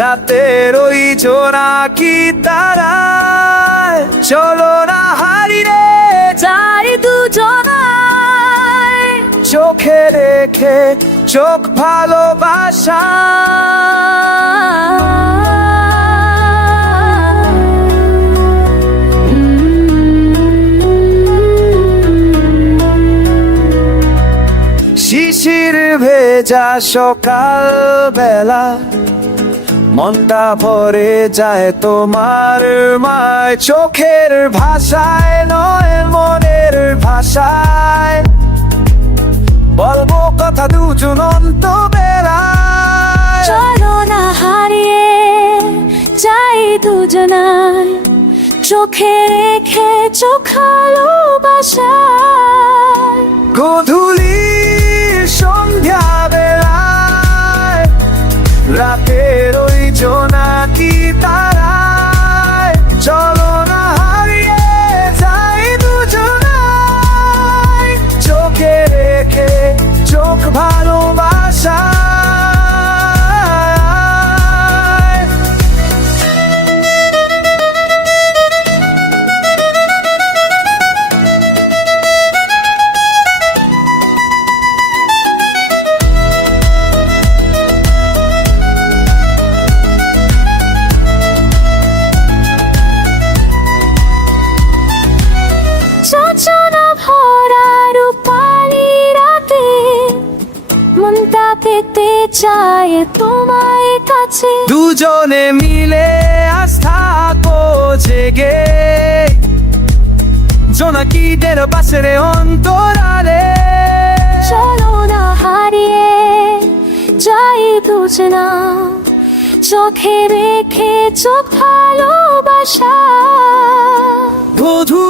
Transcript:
রাতের ওই জোনাকি তারায় চলো না হারিয়ে যাই দুজনায়, চোখে রেখে চোখ ভালোবাসা। শিশির ভেজা সকাল বেলা মনটা ভরে যায় তোমার মায়, চোখের ভাষায় নয় মনের ভাষায় বলবো কথা দুজন অন্ত বেলায়। চলো না হারিয়ে যাই দুজনায়, চোখে রেখে চোখ ভালোবাসায়। গধূলির সন্ধ্যা বেলায় রাতের ওই জোনাকি তারায় চলো না হারিয়ে যাই দুজনায়, চোখে রেখে চোখ ভালোবাসা। যোজনা ভরা রূপালি রাতে মনটা পেতে চায় তোমার কাছে। দুজনে মিলে আজ থাকো জেগে জোনাকিদের পাশের অন্তরালে। চলো না হারিয়ে যাই দুজনা, চোখে রেখে চোখ ভালোবাসা। বধূ